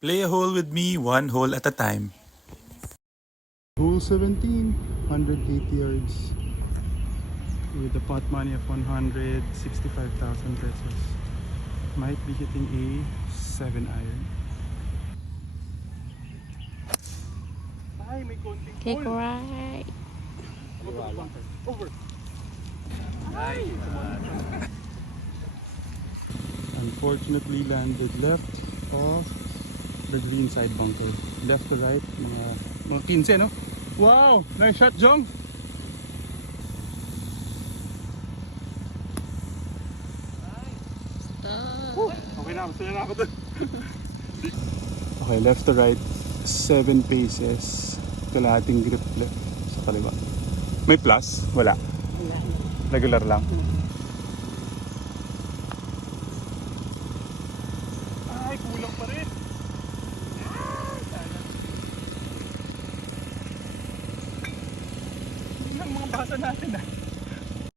Play a hole with me, one hole at a time. Hole 17, 180 yards. With the pot money of 165,000 pesos. Might be hitting a 7 iron. Ay, may konting Take hole. right. Over. Unfortunately landed left of the green side bunker. Left to right, mga 15, no? Wow! Nice shot, Jong! Okay na, masaya na ako dun. Okay, left to right, 7 paces. Kalahating grip left sa kaliwa. May plus? Wala. Regular lang. Ay, kulang pa rin. Hindi lang mga basa natin ah.